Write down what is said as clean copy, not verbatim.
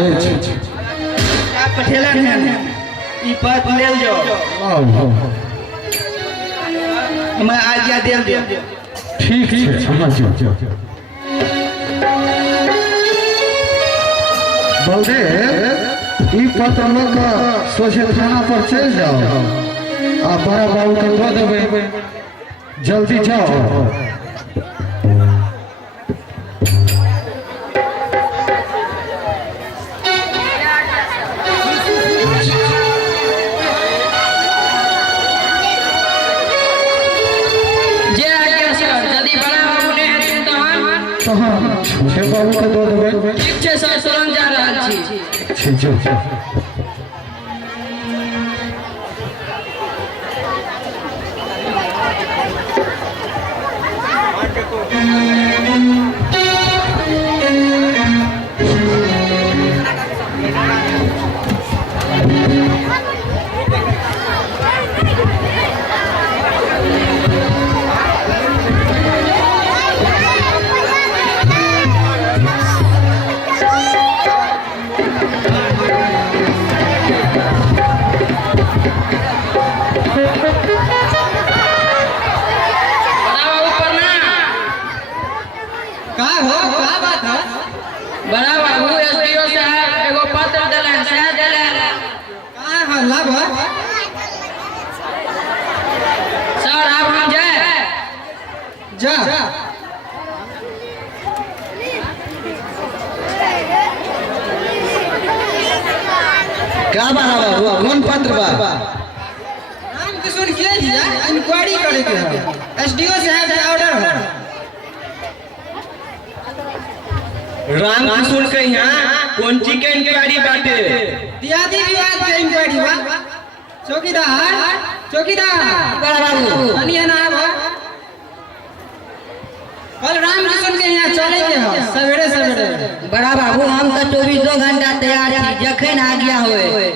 आप पठेला ने ई पद लेल जो मैं आज्ञा देल दे ठीक है समझ बलदेव ई पत्र लोग सोचे थाना पर चल जाओ आ बड़ा बाबू के दो देवे जल्दी जाओ छोटे बाबू के दो देवे ठीक छे सर तुरंत जा रहल छी ठीक छै बड़ा बाबू एसडीओ साहब एगो पत्र देलन से देलन का है लाभ सर अब हम जाए जा का बाबू कौन पत्र बा राम किशोर के दिया इंक्वायरी करे के है एसडीओ साहब के ऑर्डर है राम किशोर के यहाँ कौन ची के इंक्वायरी बाटे दियादी विवाद के इंक्वायरी बा चौकीदार बड़ा बाबू अनिया ना बा कल राम किशोर के यहाँ चले के है सवेरे सवेरे बड़ा बाबू हम तो 24 घंटा तैयार छी जखन आज्ञा होए